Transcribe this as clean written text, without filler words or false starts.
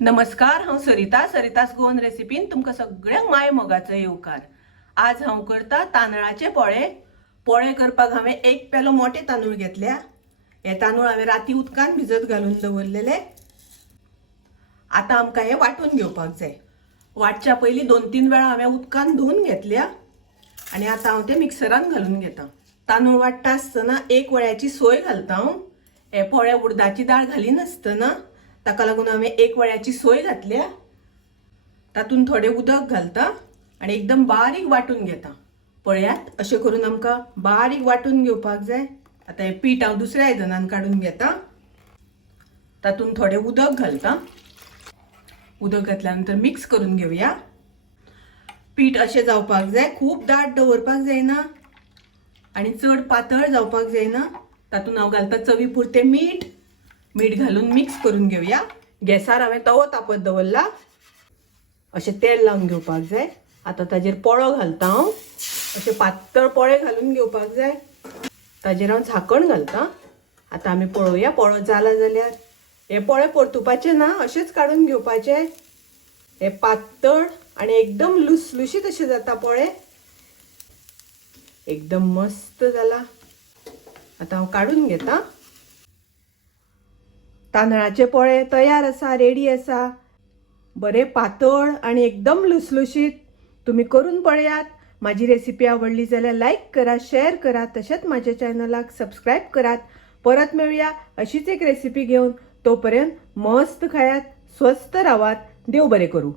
नमस्कार, हांव सरितास गोवन रेसिपीन तुमकां सगळ्यांक माय मोगाचो येवकार। आज हांव करता तांदळाचे पोळे। पोळे करपाक हांवें एक पेलो मोठे तांदूळ घेतल्या। हे तांदूळ हांवें राती उदकान भिजत घालून दवरलेले। आता आमकां हे वाटून घेवपाक जाय। वाटच्या पयलीं 2-3 वेळा हांवें उदकान धुवन घेतल्या आनी आता हांव ते मिक्सरान घालून घेता। तांदूळ वाटता आसतना 1 वळ्याची सोय घालता हांव। हे पोळे उडदाची दाळ घालिनासतना ताका लागून हांवें 1 वळ्याची सोय घातल्या। तातून थोडे उदक घालता आनी एकदम बारीक वाटून घेता। पळयात, अशें करून आमकां बारीक वाटून घेवपाक जाय। आता हे पीठ हांव दुसऱ्या आयदनान काडून घेता। तातून थोडे उदक घालता। उदक घातल्यानंतर मिक्स करून घेवया। पीठ अशें जावपाक जाय, खूब दाट दवरपाक जायना आनी चड पातळ जावपाक जायना। तातून हांव घालता चवी पुरते मीठ घालून मिक्स करून घेवया। गॅसार हांवें तवो तापत दवरला। अशें तेल लावन घेवपाक जाय। आता ताजेर पोळो घालता हांव। अशें पातळ पोळे घालून घेवपाक जाय। ताजेर हांव झाकण घालता। आता आमी पळोवया पोळो जाला जाल्यार। हे पोळे परतुपाचे ना, अशेंच काडून घेवपाचे। हे पातळ आनी एकदम लुसलुशीत अशें जाता पोळे। एकदम मस्त जाला। आता हांव काडून घेता। तांदळाचे पोळे तयार आसा, रेडी आसा। बरे पातळ आणि एकदम लुसलुशीत। तुम्ही करून पळयात। माझी रेसिपी आवडली जाल्यार लाईक करा, शेअर करा, तसेच माझ्या चॅनलाक सबस्क्राईब करात। परत मिळूया अशीच एक रेसिपी घेऊन। तोपर्यंत मस्त खायात, स्वस्थ राहात। देव बरे करू।